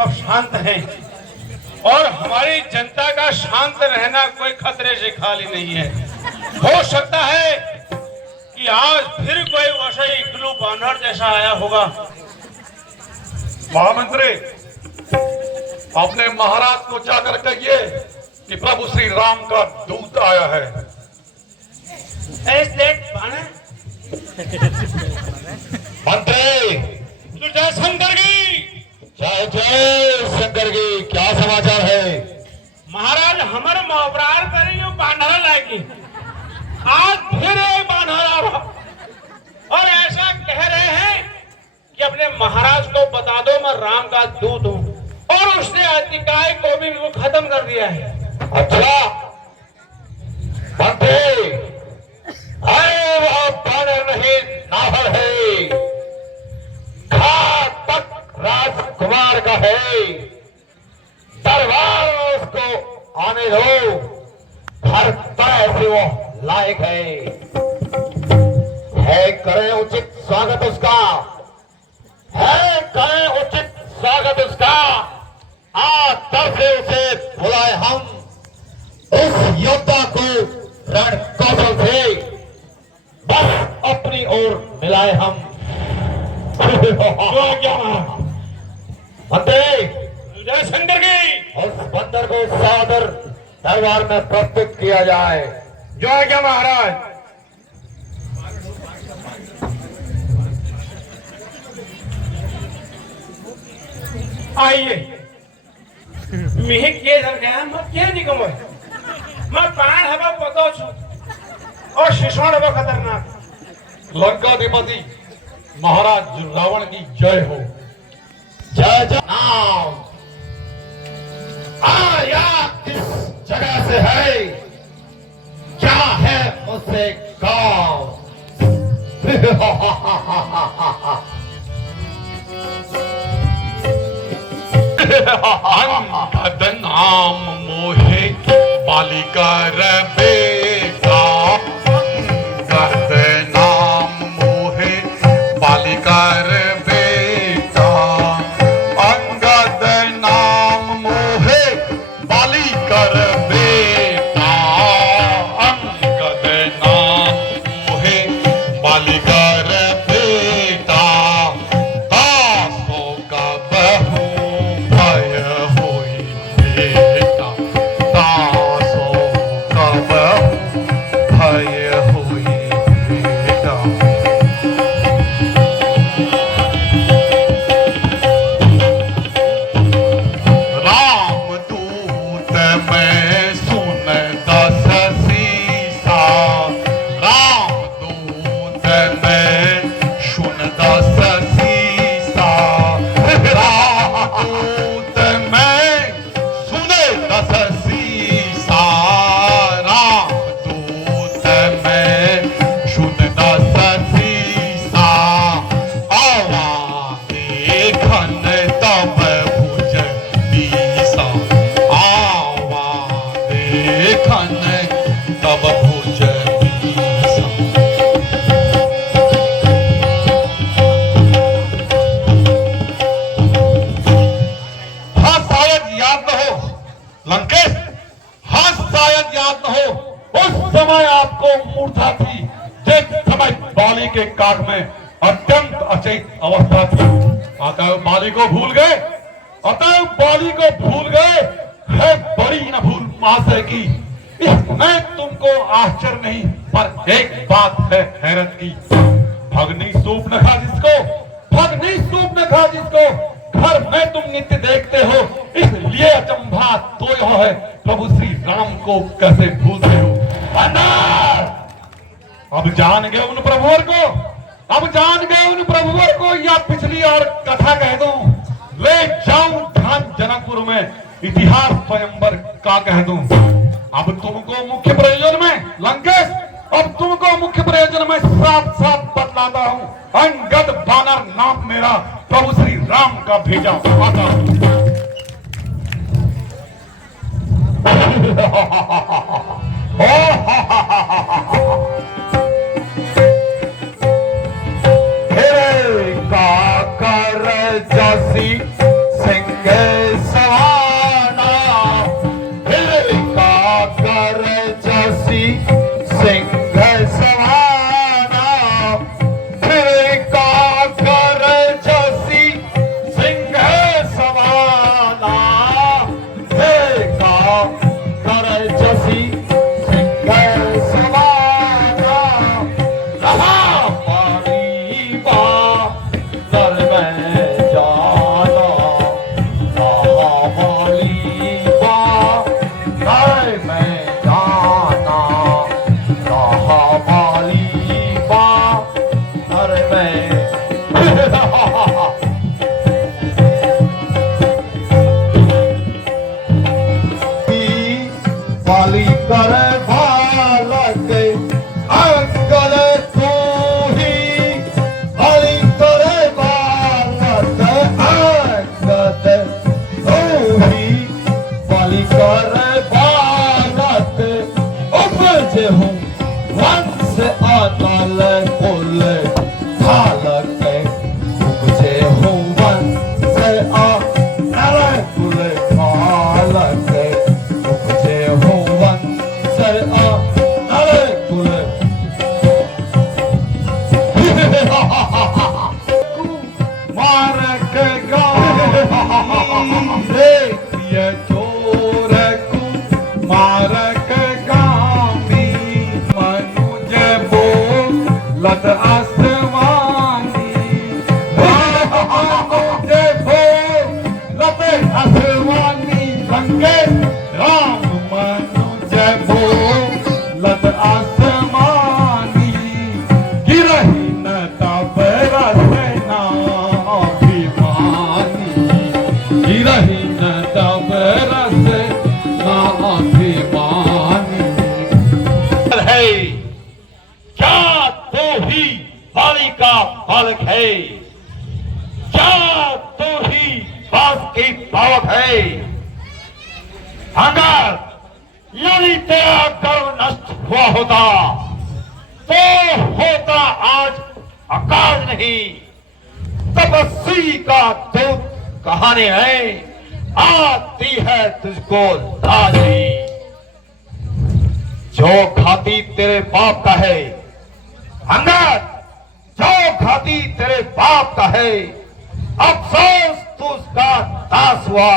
सब शांत हैं और हमारी जनता का शांत रहना कोई खतरे से खाली नहीं है। हो सकता है कि आज फिर कोई वैसा ही इग्लू बानर जैसा आया होगा। महामंत्री, अपने महाराज को जाकर कहिए कि प्रभु श्री राम का दूत आया है। मंत्री, जय शंकर की। जय जय शंकर की। क्या समाचार है? महाराज, हमारे मोबरार पर यो बानर लाएगी। आज फिर एक बानर आ रहा और ऐसा कह रहे हैं कि अपने महाराज को बता दो मैं राम का दूत हूं और उसने अतिकाय को भी वो खत्म कर दिया है। अच्छा मंत्री, अरे वह बानर नहीं नाहर है, घातक राजकुमार का है। दरबार में उसको आने दो, हर तरह से वो लायक है करें उचित स्वागत उसका, है करें उचित स्वागत उसका। आदर से उसे बुलाए हम, उस योद्धा को रण कौशल से बस अपनी ओर मिलाए हम। मंत्री, जय शंकर की। उस बंदर को सादर दरबार में प्रस्तुत किया जाए। जो है क्या महाराज? आइए। मिहिक के जगह मत के नहीं कमोय। मैं पान हवा पतो छु और शिशोण हवा खतरनाक। लंकाधिपति महाराज रावण की जय हो। जय जय। नाम आया किस जगह से है, क्या है मुझसे काम? अंगद नाम मोहे बालिका रे बेटा, अंगद नाम मोहे बालिका रे बेटा, अंगद नाम मोहे बालिका रे बेटा, अंगद नाम मोहे बालिका रे बेटा, दासों का बहु भय होई बेटा, दासों का बहु भय होई बेटा। राम दूत में सुन दस सीसा, राम दूत में सुन दस सीसा, राम दूत में सुने दस सीसा, राम दूत में सुन दस सीसा, आवा देखन तब भुज बीसा, आवा देखन तब भुज बीसा। हाँ शायद याद न हो लंकेश, हाँ शायद याद न हो उस समय आपको मूर्छा थी जिस समय बाली के काग में अत्यंत अचेत अवस्था थी। अतः बाली को भूल गए, अतः बाली को भूल गए, है बड़ी न भूल महाशय की। इसमें तुमको आश्चर्य नहीं, पर एक बात है हैरत की। भगनी सूप न खा जिसको, भगनी सूप न खा जिसको घर में तुम नित्य देखते हो, इसलिए अचंभा तो यह है प्रभु श्री राम को कैसे भूलते हो। अंदर! अब जान गए उन प्रभुवर को, अब जान गए उन प्रभुवर को, या पिछली और कथा कह दूं, ले जाऊं ध्यान जनकपुर में इतिहास स्वयंवर का कह दूं। अब तुमको मुख्य प्रयोजन में लंकेश, अब तुमको मुख्य प्रयोजन में साफ साफ बतलाता हूं। अंगद बानर नाम मेरा प्रभु श्री राम का भेजा आता हूं। का कर जसी सिंह आसमानी लंकेश राम मनुज बोलत आसमानी गिरही न तब रसना अभिमानी गिरही न तब रसना अभिमानी है क्या तो ही बाली का बालक है, क्या तो ही बास की पावक है। अगर यदि तेरा गर्व नष्ट हुआ होता तो होता आज आकाश नहीं, तपस्वी का दूत कहानी है, आती है तुझको लाज नहीं। जो घाती तेरे बाप का है अंगद, जो घाती तेरे बाप का है, अफसोस तू उसका दास हुआ।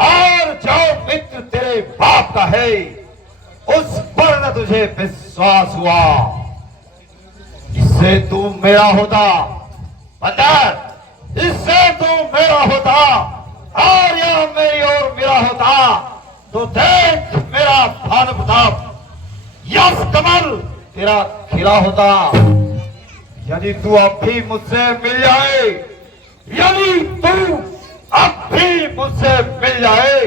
और जो मित्र तेरे बाप का है उस पर न तुझे विश्वास हुआ। इससे तू मेरा होता बंदर, इससे तू मेरा होता और या मेरी ओर मेरा होता तो देख मेरा भानु प्रताप यश कमल तेरा खिला होता। यदि तू अब भी मुझसे मिल जाए, यदि तू अब भी मुझसे मिल जाए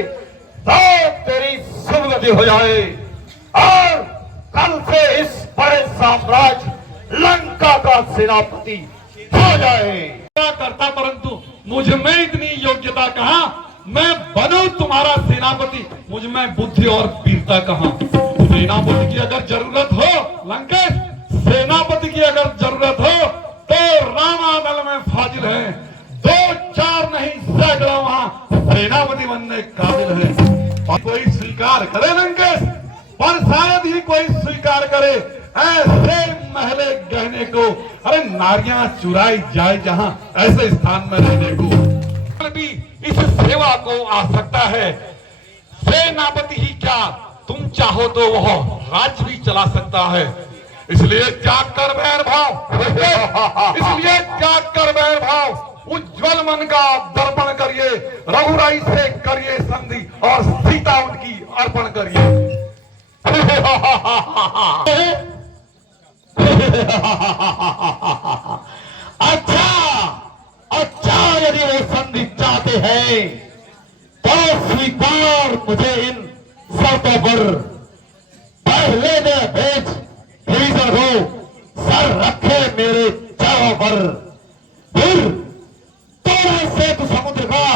तो तेरी सुगति हो जाए और कल से इस बड़े साम्राज्य लंका का सेनापति हो जाए। करता परंतु मुझ में इतनी योग्यता कहां, मैं बनूं तुम्हारा सेनापति, मुझ में बुद्धि और वीरता कहां। सेनापति की अगर जरूरत हो लंकेश, सेनापति की अगर जरूरत हो तो रामादल में फाजिल है, 2-4 नहीं सैकड़ों वहां सेनापति बनने काबिल है। और कोई स्वीकार करे लंकेश, पर शायद ही कोई स्वीकार करे ऐसे महले गहने को, अरे नारियां चुराई जाए जहां ऐसे स्थान में रहने को भी इस सेवा को आ सकता है। सेनापति ही क्या, तुम चाहो तो वह राज्य भी चला सकता है। इसलिए त्याग कर बैर भाव, इसलिए त्याग कर बैर भाव, उज्जवल मन का दर्पण करिए, रघुराई से करिए संधि और सीता उनकी अर्पण करिए। अच्छा अच्छा, यदि वो संधि चाहते हैं तो स्वीकार मुझे इन शर्तों पर। पहले दिन भेज भीषण को सर रखे मेरे चरणों पर, फिर तोड़ा से तो समुद्र का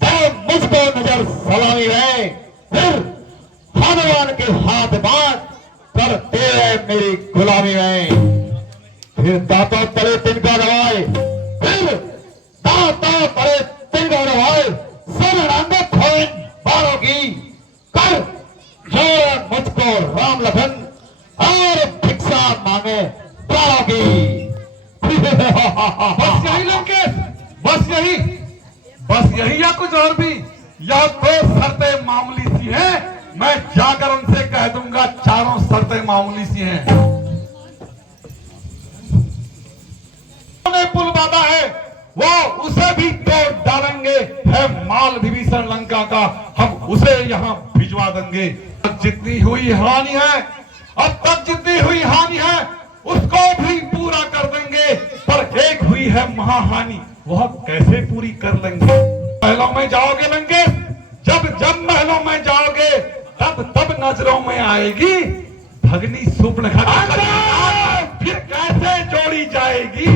तो मुझको नजर सलामी रहे, फिर हनुमान के हाथ बांध कर तेरे मेरी गुलामी में, फिर दांतों तले तिनका दबाए, फिर दांतों तले तिनका दबाए, सब रंगत हो इन बालों की, कर जोड़ मुझको राम लखन और भिक्षा मांगे प्राणों की। बस यही लंकेश, बस यही या कुछ और भी? यह तो शर्तें मामूली सी हैं, मैं जाकर उनसे कह दूंगा चारों शर्तें मामूली सी हैं। उन्होंने पुल बांधा है वो उसे भी तोड़ डालेंगे, है माल विभीषण लंका का, हम उसे यहाँ भिजवा देंगे। जितनी हुई हानि है, अब तक जितनी हुई हानि है उसको भी पूरा कर देंगे, पर एक हुई है महाहानि, वह कैसे पूरी कर लेंगे? महलों में जाओगे लंकेश, जब महलों में जाओगे तब नजरों में आएगी भगनी सुपर्णखा, फिर कैसे जोड़ी जाएगी?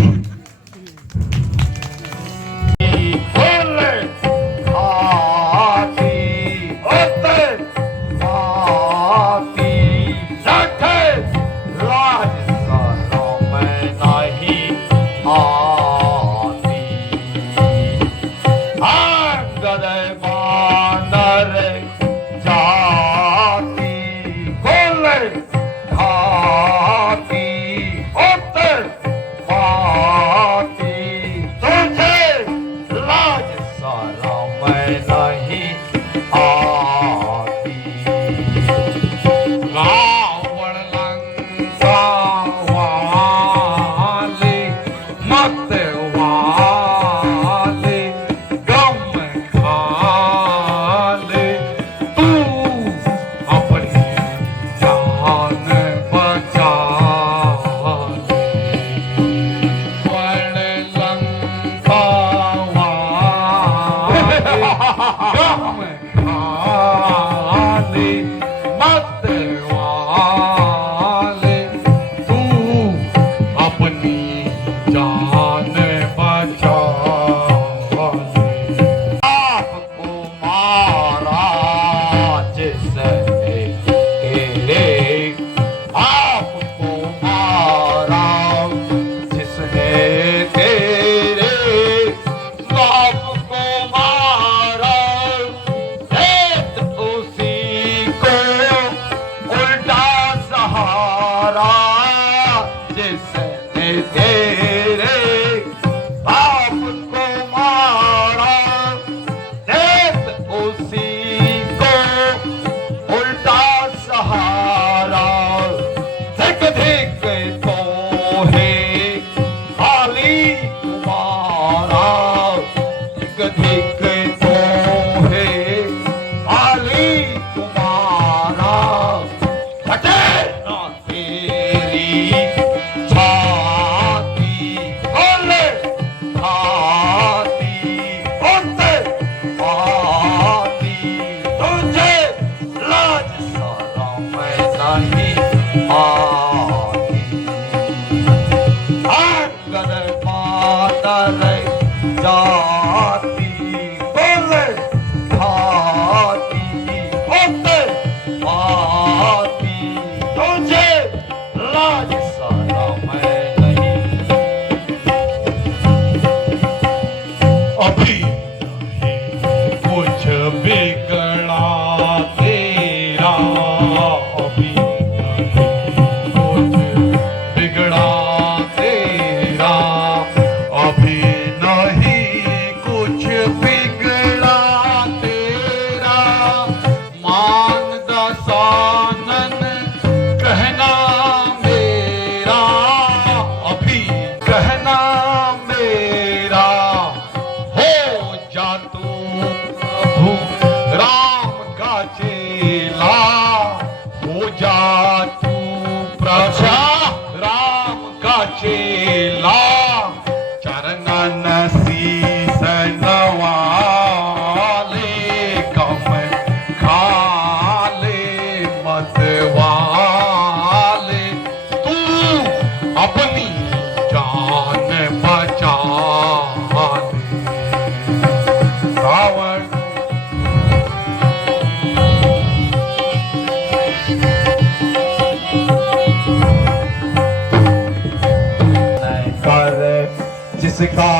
जिसका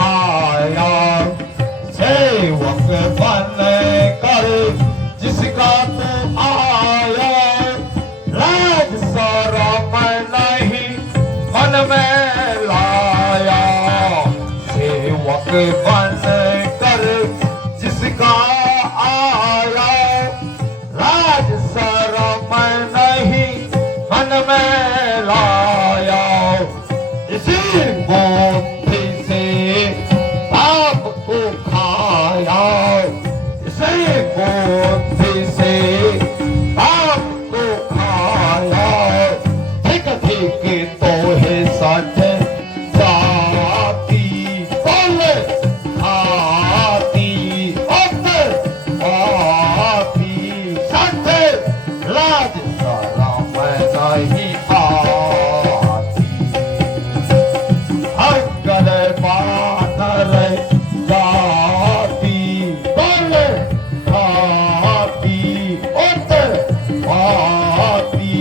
आया सेवक बन कर, जिसका तो आया राज शरम नहीं मन में लाया। सेवक बन कर जिसका आया राज शरम नहीं मन में लाया। इसी बुद्धि से पाप को खाया, इसी बुद्धि से पाप को खाया। ठीक ठीक तो है सच जाती बोले आती अंदर आती सच लाज शरम नहीं आती। अगर बानर जाती बोले आती अंदर आती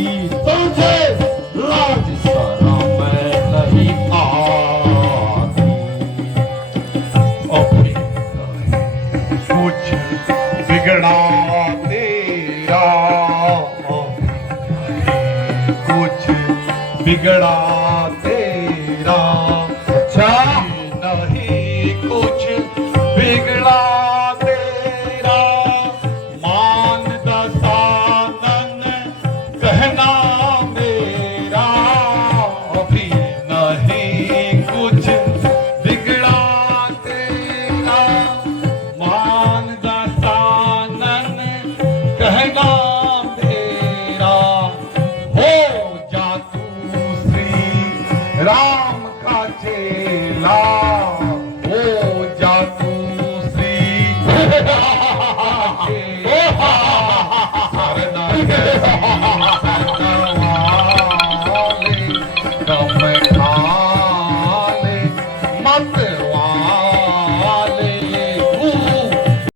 तुझे लाज शरम नहीं आती। अपनी कुछ बिगड़ा तेरा, कुछ बिगड़ा तेरा, अच्छा नहीं कुछ बिगड़ा तेरा। मान दसानन कहना मेरा, अभी नहीं कुछ बिगड़ा तेरा। मान दसानन कहना मेरा, हो जा तू श्री राम का चेला, हो जा तू श्री राम का चेला। सरना करवाले, कम खाले मत